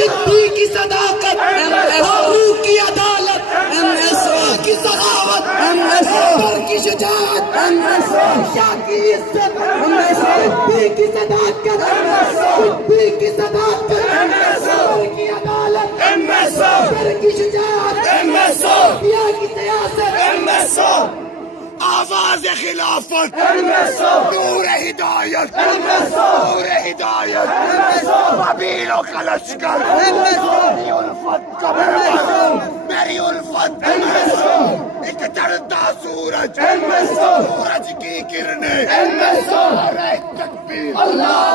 صدیق کی صداقت، فاروق کی عدالت، کی سخاوت، عمر کی شجاعت، شاہ کی عزت، صدیق کی صداقت، صدیق کی صداقت، عمر کی عدالت، عمر کی شجاعت، شاہ کی سیاست، آواز خلافت، نور ہدایت، نور ہدایت، قبیلوں کا لشکر، میری الفت کا محور، میری الفت ایک چڑھتا سورج، سورج کی کرنیں، نعرہ تکبیر، اللہ